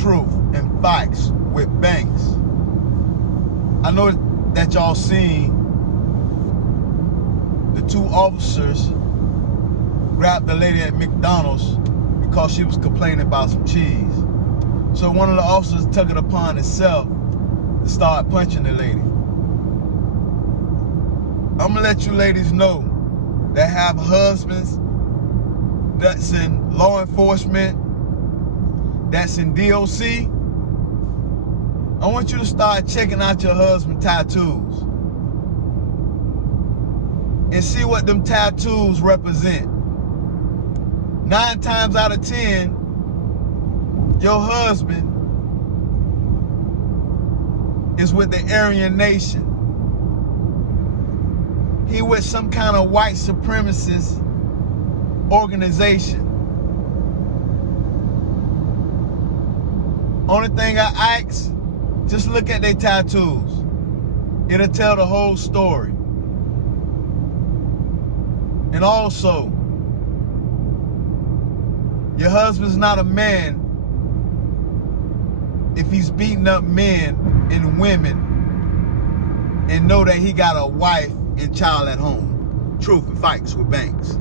Truth and Facts with Banks. I know that y'all seen the two officers grab the lady at McDonald's because she was complaining about some cheese. So one of the officers took it upon himself to start punching the lady. I'm gonna let you ladies know that have husbands that's in law enforcement, that's in DOC. I want you to start checking out your husband's tattoos and see what them tattoos represent. 9 times out of 10, your husband is with the Aryan Nation. He with some kind of white supremacist organization. Only thing I ask, just look at their tattoos. It'll tell the whole story. And also, your husband's not a man if he's beating up men and women and know that he got a wife and child at home. Truth and Facts with Banks.